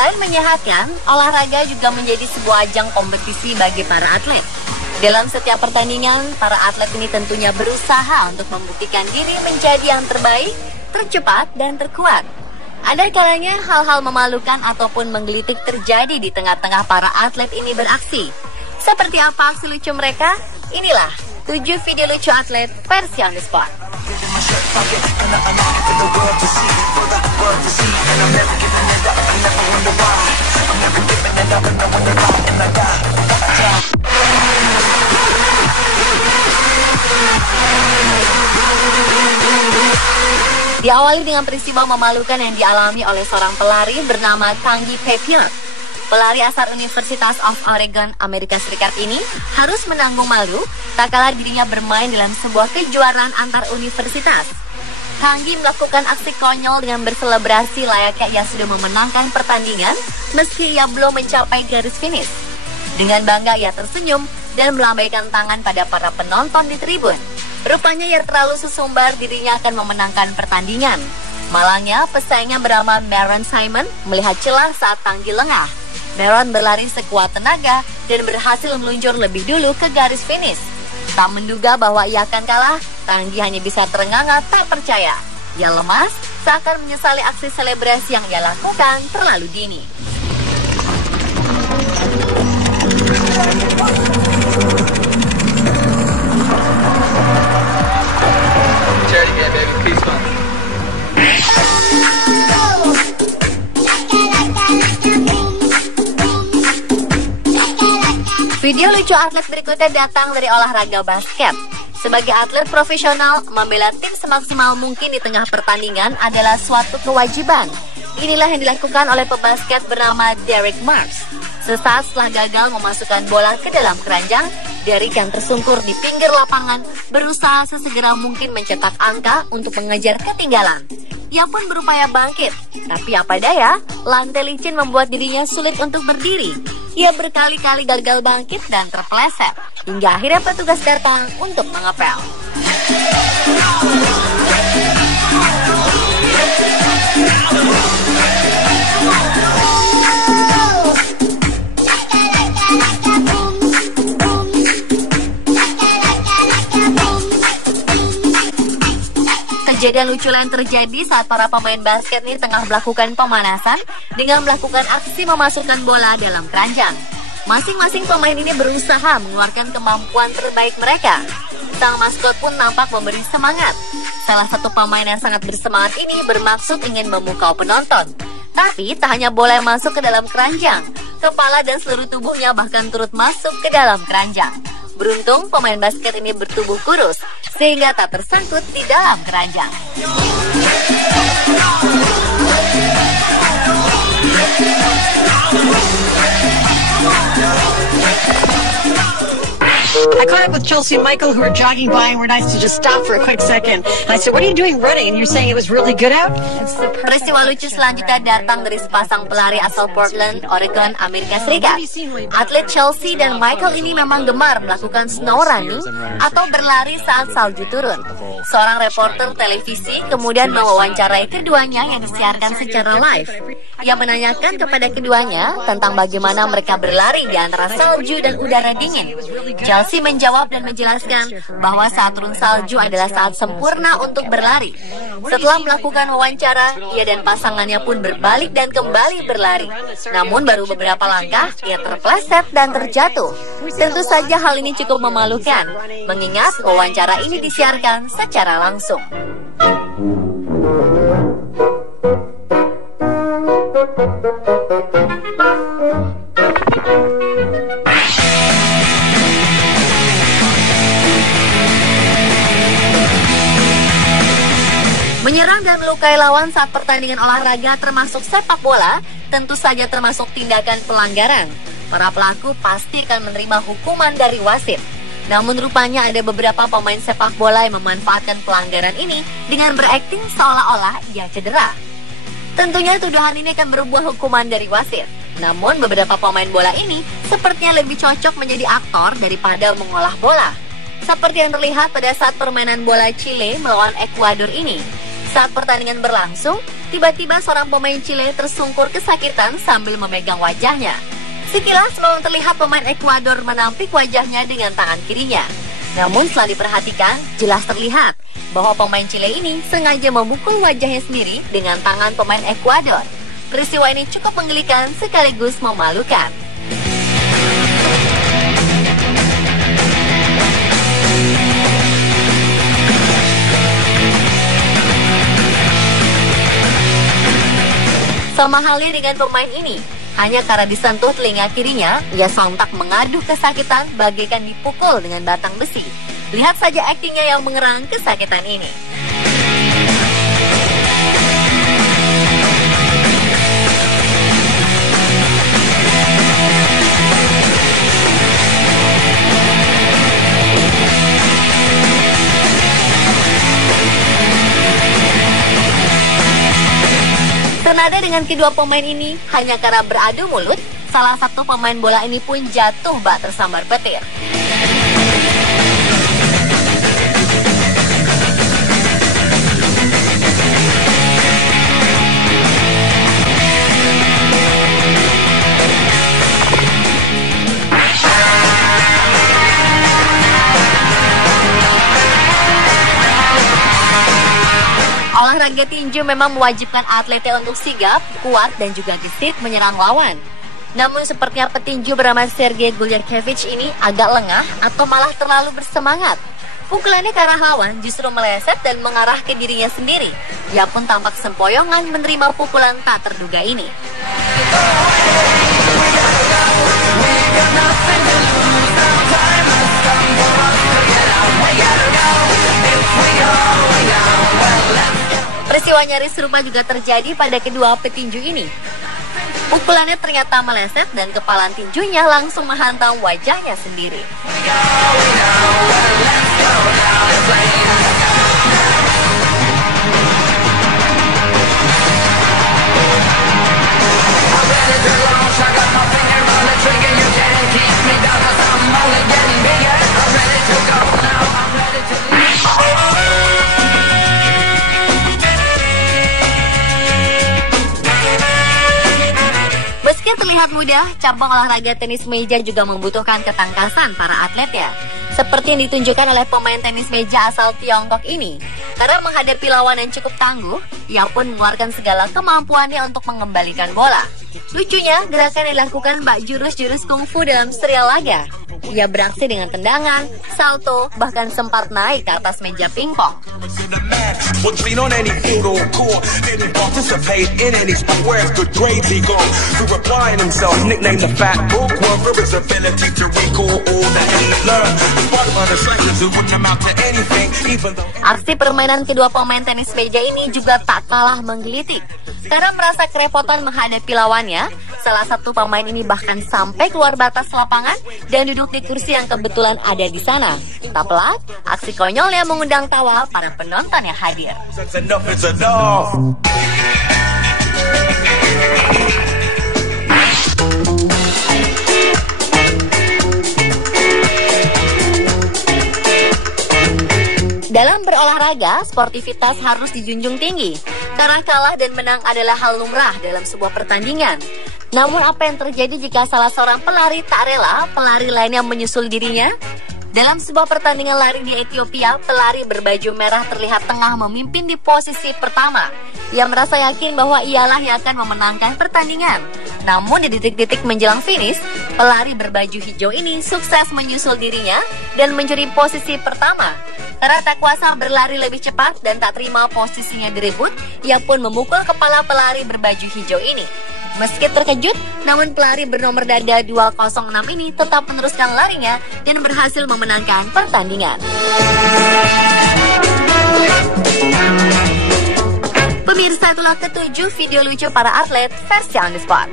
Selain menyehatkan, olahraga juga menjadi sebuah ajang kompetisi bagi para atlet. Dalam setiap pertandingan, para atlet ini tentunya berusaha untuk membuktikan diri menjadi yang terbaik, tercepat, dan terkuat. Ada kalanya hal-hal memalukan ataupun menggelitik terjadi di tengah-tengah para atlet ini beraksi. Seperti apa aksi lucu mereka? Inilah 7 video lucu atlet versi On The Spot. Diawali dengan peristiwa memalukan yang dialami oleh seorang pelari bernama Tanggi Pepiot. Pelari asal Universitas of Oregon, Amerika Serikat ini harus menanggung malu tak kala dirinya bermain dalam sebuah kejuaraan antar universitas. Tanggi melakukan aksi konyol dengan berselebrasi layaknya ia sudah memenangkan pertandingan meski ia belum mencapai garis finish. Dengan bangga ia tersenyum dan melambaikan tangan pada para penonton di tribun. Rupanya ia terlalu sesumbar dirinya akan memenangkan pertandingan. Malangnya, pesaingnya bernama Maron Simon melihat celah saat Tanggi lengah. Maron berlari sekuat tenaga dan berhasil meluncur lebih dulu ke garis finish. Tak menduga bahwa ia akan kalah, Tanggi hanya bisa terengah-engah tak percaya. Ia lemas, seakan menyesali aksi selebrasi yang ia lakukan terlalu dini. Video lucu atlet berikutnya datang dari olahraga basket. Sebagai atlet profesional, membela tim semaksimal mungkin di tengah pertandingan adalah suatu kewajiban. Inilah yang dilakukan oleh pebasket bernama Derek Mars. Sesaat setelah gagal memasukkan bola ke dalam keranjang, Derek yang tersungkur di pinggir lapangan berusaha sesegera mungkin mencetak angka untuk mengejar ketinggalan. Ia pun berupaya bangkit, tapi apa daya, lantai licin membuat dirinya sulit untuk berdiri. Ia berkali-kali gagal bangkit dan terpeleset, hingga akhirnya petugas datang untuk mengepel. Kejadian lucu lain terjadi saat para pemain basket ini tengah melakukan pemanasan dengan melakukan aksi memasukkan bola dalam keranjang. Masing-masing pemain ini berusaha mengeluarkan kemampuan terbaik mereka. Sang maskot pun nampak memberi semangat. Salah satu pemain yang sangat bersemangat ini bermaksud ingin memukau penonton. Tapi tak hanya bola yang masuk ke dalam keranjang, kepala dan seluruh tubuhnya bahkan turut masuk ke dalam keranjang. Beruntung pemain basket ini bertubuh kurus sehingga tak tersangkut di dalam keranjang. I caught up with Chelsea and Michael who were jogging by and were nice to just stop for a quick second. And I said, what are you doing running? And you're saying it was really good out? Peristiwa lucu selanjutnya datang dari sepasang pelari asal Portland, Oregon, Amerika Serikat. Atlet Chelsea dan Michael ini memang gemar melakukan snow running atau berlari saat salju turun. Seorang reporter televisi kemudian mewawancarai keduanya yang disiarkan secara live. Ia menanyakan kepada keduanya tentang bagaimana mereka berlari di antara salju dan udara dingin. Chelsea menjawab dan menjelaskan bahwa saat turun salju adalah saat sempurna untuk berlari. Setelah melakukan wawancara, ia dan pasangannya pun berbalik dan kembali berlari. Namun baru beberapa langkah, ia terpleset dan terjatuh. Tentu saja hal ini cukup memalukan, mengingat wawancara ini disiarkan secara langsung. Menyerang dan melukai lawan saat pertandingan olahraga termasuk sepak bola tentu saja termasuk tindakan pelanggaran. Para pelaku pasti akan menerima hukuman dari wasit. Namun rupanya ada beberapa pemain sepak bola yang memanfaatkan pelanggaran ini dengan berakting seolah-olah ia cedera. Tentunya tuduhan ini akan berbuah hukuman dari wasit. Namun beberapa pemain bola ini sepertinya lebih cocok menjadi aktor daripada mengolah bola. Seperti yang terlihat pada saat permainan bola Chile melawan Ekuador ini. Saat pertandingan berlangsung, Tiba-tiba seorang pemain Chile tersungkur kesakitan sambil memegang wajahnya. Sekilas memang terlihat pemain Ekuador menampik wajahnya dengan tangan kirinya. Namun setelah diperhatikan, jelas terlihat bahwa pemain Chile ini sengaja memukul wajahnya sendiri dengan tangan pemain Ekuador. Peristiwa ini cukup menggelikan sekaligus memalukan. Sama halnya dengan pemain ini, hanya karena disentuh telinga kirinya, ia sontak mengaduh kesakitan bagaikan dipukul dengan batang besi. Lihat saja aktingnya yang mengerang kesakitan ini. Senada dengan kedua pemain ini, hanya karena beradu mulut, salah satu pemain bola ini pun jatuh bak tersambar petir. Olahraga tinju memang mewajibkan atletnya untuk sigap, kuat, dan juga gesit menyerang lawan. Namun sepertinya petinju bernama Sergei Gulyarkevich ini agak lengah atau malah terlalu bersemangat. Pukulannya ke arah lawan justru meleset dan mengarah ke dirinya sendiri. Ia pun tampak sempoyongan menerima pukulan tak terduga ini. Peristiwa nyaris serupa juga terjadi pada kedua petinju ini. Pukulannya ternyata meleset dan kepala tinjunya langsung menghantam wajahnya sendiri. Terlihat mudah, cabang olahraga tenis meja juga membutuhkan ketangkasan para atletnya. Seperti yang ditunjukkan oleh pemain tenis meja asal Tiongkok ini. Karena menghadapi lawan yang cukup tangguh, ia pun mengeluarkan segala kemampuannya untuk mengembalikan bola. Lucunya, gerakan yang dilakukan bak jurus-jurus kungfu dalam serial laga. Ia beraksi dengan tendangan, salto, bahkan sempat naik ke atas meja pingpong. Aksi permainan kedua pemain tenis meja ini juga tak kalah menggelitik. Karena merasa kerepotan menghadapi lawannya, salah satu pemain ini bahkan sampai keluar batas lapangan dan duduk di kursi yang kebetulan ada di sana. Tak pelak, aksi konyolnya mengundang tawa para penonton yang hadir. Dalam berolahraga, sportivitas harus dijunjung tinggi. Karena kalah dan menang adalah hal lumrah dalam sebuah pertandingan. Namun apa yang terjadi jika salah seorang pelari tak rela pelari lainnya menyusul dirinya? Dalam sebuah pertandingan lari di Ethiopia, pelari berbaju merah terlihat tengah memimpin di posisi pertama. Ia merasa yakin bahwa ialah yang akan memenangkan pertandingan. Namun di detik-detik menjelang finish, pelari berbaju hijau ini sukses menyusul dirinya dan mencuri posisi pertama. Karena tak kuasa berlari lebih cepat dan tak terima posisinya direbut, ia pun memukul kepala pelari berbaju hijau ini. Meski terkejut, namun pelari bernomor dada 206 ini tetap meneruskan larinya dan berhasil memenangkan pertandingan. Pemirsa, itulah ketujuh video lucu para atlet versi On The Spot.